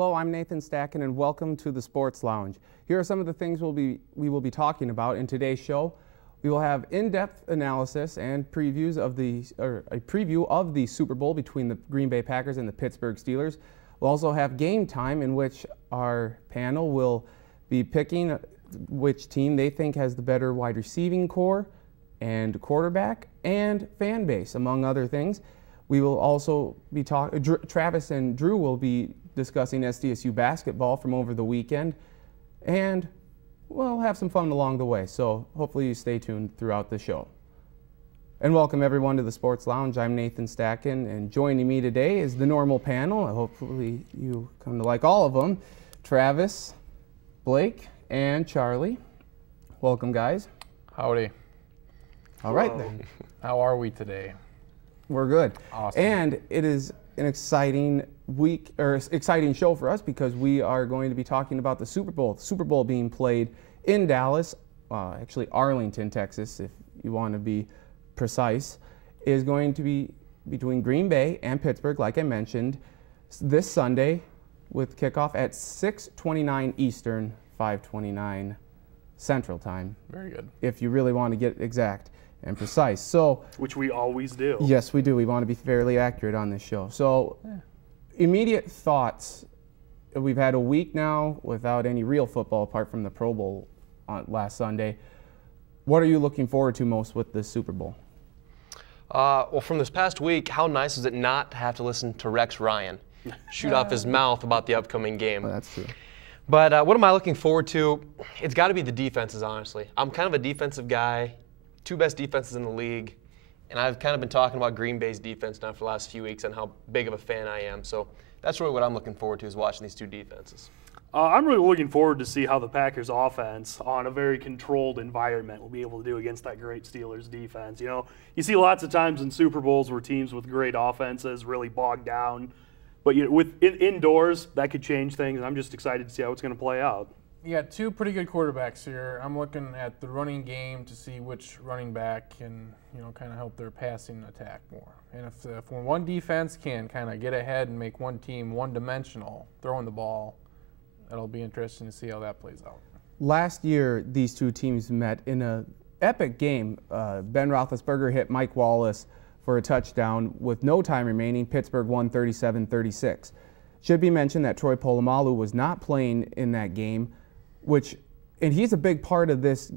Hello, I'm Nathan Stacken, and welcome to the Sports Lounge. Here are some of the things we will be talking about in today's show. We will have in-depth analysis and a preview of the Super Bowl between the Green Bay Packers and the Pittsburgh Steelers. We'll also have game time, in which our panel will be picking which team they think has the better wide receiving core and quarterback and fan base, among other things. We will also be talking, Travis and Drew will be discussing SDSU basketball from over the weekend, and we'll have some fun along the way, so hopefully you stay tuned throughout the show. And welcome everyone to the Sports Lounge. I'm Nathan Stacken, and joining me today is the normal panel. Hopefully you come to like all of them. Travis, Blake, and Charlie. Welcome, guys. Howdy. All right then. How are we today? We're good. Awesome. And it is an exciting week, or exciting show for us, because we are going to be talking about the Super Bowl. The Super Bowl being played in Dallas, actually Arlington, Texas, if you want to be precise, is going to be between Green Bay and Pittsburgh, like I mentioned, this Sunday, with kickoff at 6:29 Eastern, 5:29 Central Time. Very good. If you really want to get exact and precise. So, which we always do. Yes, we do. We want to be fairly accurate on this show. So, immediate thoughts. We've had a week now without any real football apart from the Pro Bowl on last Sunday. What are you looking forward to most with this Super Bowl? Well, from this past week, how nice is it not to have to listen to Rex Ryan shoot off his mouth about the upcoming game? Well, that's true. But what am I looking forward to? It's got to be the defenses, honestly. I'm kind of a defensive guy. Two best defenses in the league. And I've kind of been talking about Green Bay's defense now for the last few weeks and how big of a fan I am. So that's really what I'm looking forward to, is watching these two defenses. I'm really looking forward to see how the Packers offense on a very controlled environment will be able to do against that great Steelers defense. You know, you see lots of times in Super Bowls where teams with great offenses really bog down. But indoors, that could change things, and I'm just excited to see how it's going to play out. You got two pretty good quarterbacks here. I'm looking at the running game to see which running back can, kind of help their passing attack more. And if one defense can kind of get ahead and make one team one-dimensional throwing the ball, it'll be interesting to see how that plays out. Last year, these two teams met in an epic game. Ben Roethlisberger hit Mike Wallace for a touchdown with no time remaining. Pittsburgh won 37-36. Should be mentioned that Troy Polamalu was not playing in that game, and he's a big part of this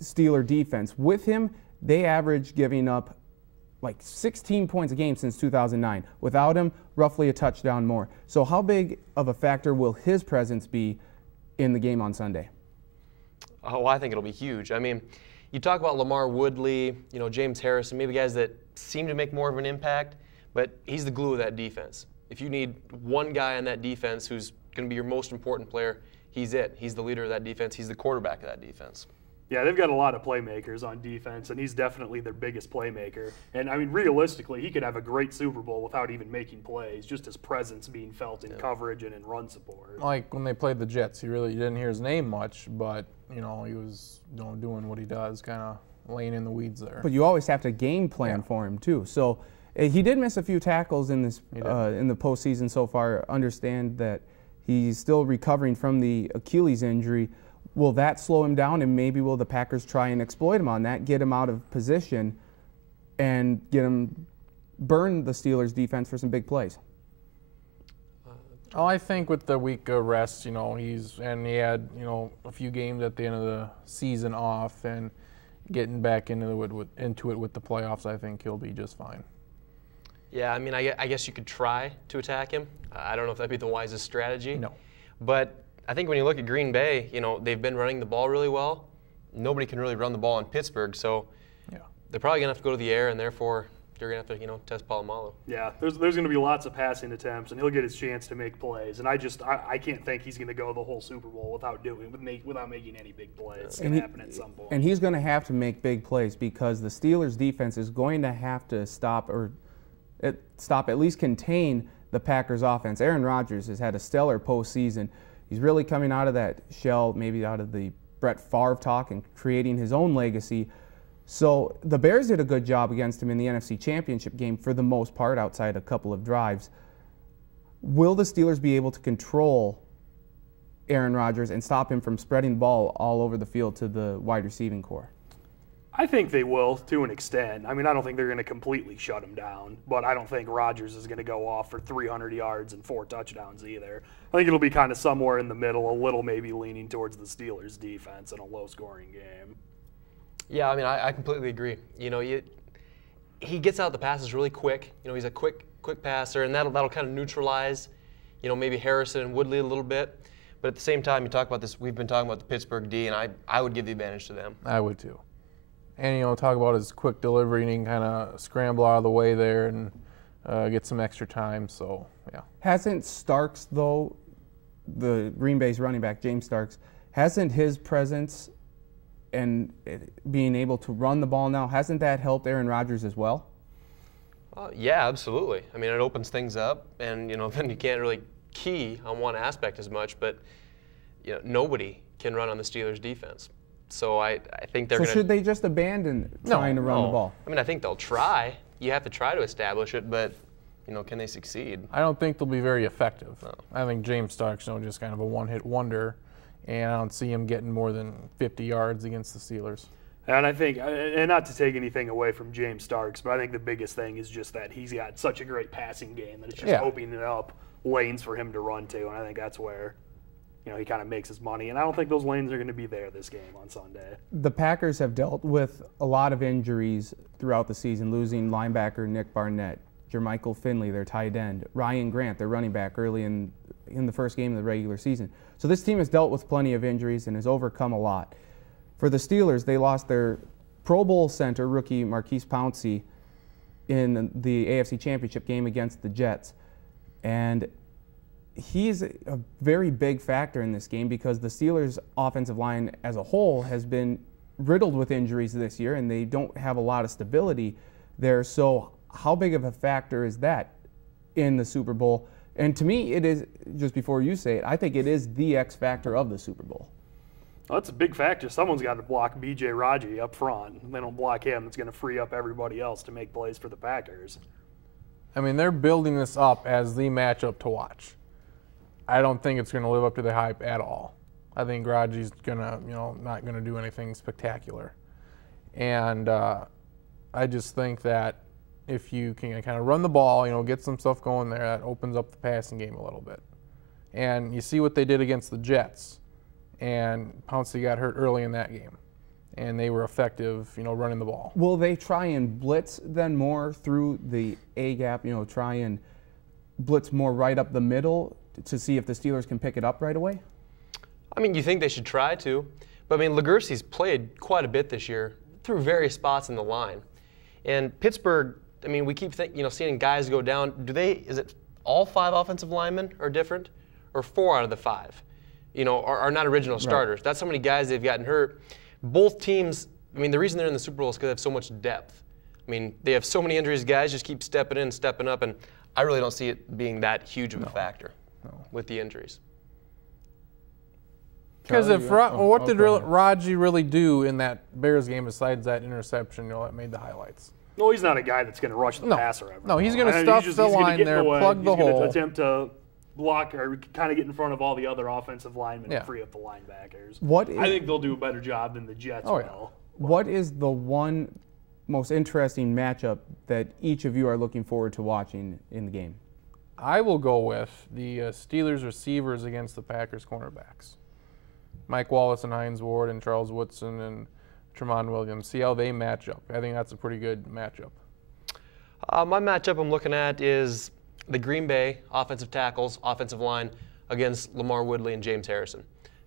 Steeler defense. With him, they average giving up like 16 points a game since 2009. Without him, roughly a touchdown more. So how big of a factor will his presence be in the game on Sunday? Oh, I think it'll be huge. I mean, you talk about Lamar Woodley, James Harrison, maybe guys that seem to make more of an impact, but he's the glue of that defense. If you need one guy on that defense who's going to be your most important player, he's it. He's the leader of that defense. He's the quarterback of that defense. Yeah, they've got a lot of playmakers on defense, and he's definitely their biggest playmaker. And, I mean, realistically, he could have a great Super Bowl without even making plays, just his presence being felt in coverage and in run support. Like when they played the Jets, you didn't hear his name much, but, he was doing what he does, kind of laying in the weeds there. But you always have to game plan for him, too. So he did miss a few tackles in this in the postseason so far. Understand that he's still recovering from the Achilles injury. Will that slow him down, and maybe will the Packers try and exploit him on that, get him out of position, and burn the Steelers' defense for some big plays? I think with the week of rest, he had a few games at the end of the season off, and getting back into it with the playoffs, I think he'll be just fine. Yeah, I mean, I guess you could try to attack him. I don't know if that'd be the wisest strategy. No. But I think when you look at Green Bay, they've been running the ball really well. Nobody can really run the ball in Pittsburgh, so they're probably going to have to go to the air, and therefore they're going to have to, test Polamalu. Yeah, there's going to be lots of passing attempts, and he'll get his chance to make plays. And I can't think he's going to go the whole Super Bowl without making any big plays. It's going to happen at some point. And he's going to have to make big plays, because the Steelers' defense is going to have to at least contain the Packers' offense. Aaron Rodgers has had a stellar postseason. He's really coming out of that shell, maybe out of the Brett Favre talk, and creating his own legacy. So the Bears did a good job against him in the NFC Championship game for the most part, outside a couple of drives. Will the Steelers be able to control Aaron Rodgers and stop him from spreading the ball all over the field to the wide receiving core? I think they will to an extent. I mean, I don't think they're going to completely shut him down, but I don't think Rodgers is going to go off for 300 yards and 4 touchdowns either. I think it'll be kind of somewhere in the middle, a little maybe leaning towards the Steelers' defense in a low-scoring game. Yeah, I mean, I completely agree. You know, he gets out the passes really quick. You know, he's a quick passer, and that'll kind of neutralize, you know, maybe Harrison and Woodley a little bit. But at the same time, you talk about this. We've been talking about the Pittsburgh D, and I would give the advantage to them. I would too. And, you know, talk about his quick delivery, and he can kind of scramble out of the way there and get some extra time. So, yeah. Hasn't Starks, though, the Green Bay's running back, James Starks, hasn't his presence and being able to run the ball now, hasn't that helped Aaron Rodgers as well? Yeah, absolutely. I mean, it opens things up, and, you know, then you can't really key on one aspect as much, but, you know, nobody can run on the Steelers' defense. So I think they're going to... So should they just abandon trying to run the ball? I mean, I think they'll try. You have to try to establish it, but, you know, can they succeed? I don't think they'll be very effective. No. I think James Starks, you know, just kind of a one-hit wonder, and I don't see him getting more than 50 yards against the Steelers. And I think, and not to take anything away from James Starks, but I think the biggest thing is just that he's got such a great passing game that it's just opening up lanes for him to run to, and I think that's where, you know, he kind of makes his money. And I don't think those lanes are going to be there this game on Sunday. The Packers have dealt with a lot of injuries throughout the season, losing linebacker Nick Barnett, Jermichael Finley, their tight end, Ryan Grant, their running back, early in the first game of the regular season. So this team has dealt with plenty of injuries and has overcome a lot. For the Steelers, they lost their Pro Bowl center, rookie Marquise Pouncey, in the AFC Championship game against the Jets. And he's a very big factor in this game because the Steelers' offensive line as a whole has been riddled with injuries this year, and they don't have a lot of stability there. So how big of a factor is that in the Super Bowl? And to me, it is, just before you say it, I think it is the X factor of the Super Bowl. Well, that's a big factor. Someone's got to block B.J. Raji up front. If they don't block him, it's going to free up everybody else to make plays for the Packers. I mean, they're building this up as the matchup to watch. I don't think it's going to live up to the hype at all. I think Raji's going to, you know, not going to do anything spectacular. And I just think that if you can kind of run the ball, you know, get some stuff going there, that opens up the passing game a little bit. And you see what they did against the Jets. And Pouncey got hurt early in that game. And they were effective, you know, running the ball. Will they try and blitz then more through the A-gap, you know, try and blitz more right up the middle to see if the Steelers can pick it up right away? I mean, you think they should try to. But, I mean, Legercy's played quite a bit this year through various spots in the line. And Pittsburgh, I mean, we keep seeing guys go down. Is it all 5 offensive linemen are different? Or 4 out of the 5? You know, are not original starters. Right. That's how many guys they've gotten hurt. Both teams, I mean, the reason they're in the Super Bowl is because they have so much depth. I mean, they have so many injuries, guys just keep stepping in, stepping up, and I really don't see it being that huge of a factor with the injuries. Because what did Raji really do in that Bears game besides that interception, you know, that made the highlights? No, he's not a guy that's going to rush the passer ever. No, he's going to stuff the line there, plug the hole. He's going to attempt to block or kind of get in front of all the other offensive linemen and free up the linebackers. I think they'll do a better job than the Jets will. What is the one most interesting matchup that each of you are looking forward to watching in the game? I will go with the Steelers receivers against the Packers cornerbacks. Mike Wallace and Hines Ward and Charles Woodson and Tramon Williams. See how they match up. I think that's a pretty good matchup. My matchup I'm looking at is the Green Bay offensive tackles, offensive line against Lamar Woodley and James Harrison.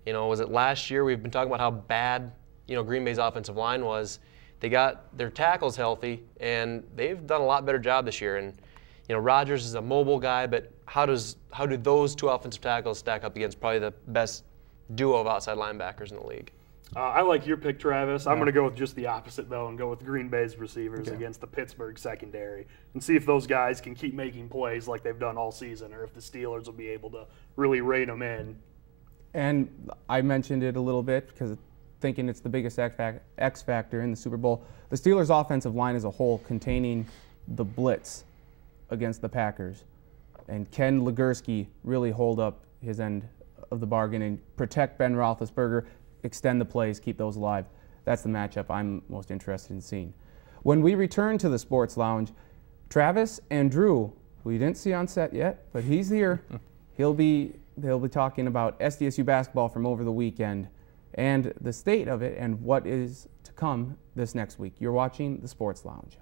You know, was it last year we've been talking about how bad, you know, Green Bay's offensive line was. They got their tackles healthy, and they've done a lot better job this year. And, you know, Rodgers is a mobile guy, but how do those 2 offensive tackles stack up against probably the best duo of outside linebackers in the league? I like your pick, Travis. I'm going to go with just the opposite, though, and go with Green Bay's receivers against the Pittsburgh secondary and see if those guys can keep making plays like they've done all season or if the Steelers will be able to really rein them in. And I mentioned it a little bit because thinking it's the biggest X factor in the Super Bowl. The Steelers' offensive line as a whole containing the blitz against the Packers And can Legursky really hold up his end of the bargain and protect Ben Roethlisberger, extend the plays, keep those alive? That's the matchup I'm most interested in seeing. When we return to the Sports Lounge, Travis and Drew, who you didn't see on set yet, but he's here. They'll be talking about SDSU basketball from over the weekend and the state of it and what is to come this next week. You're watching the Sports Lounge.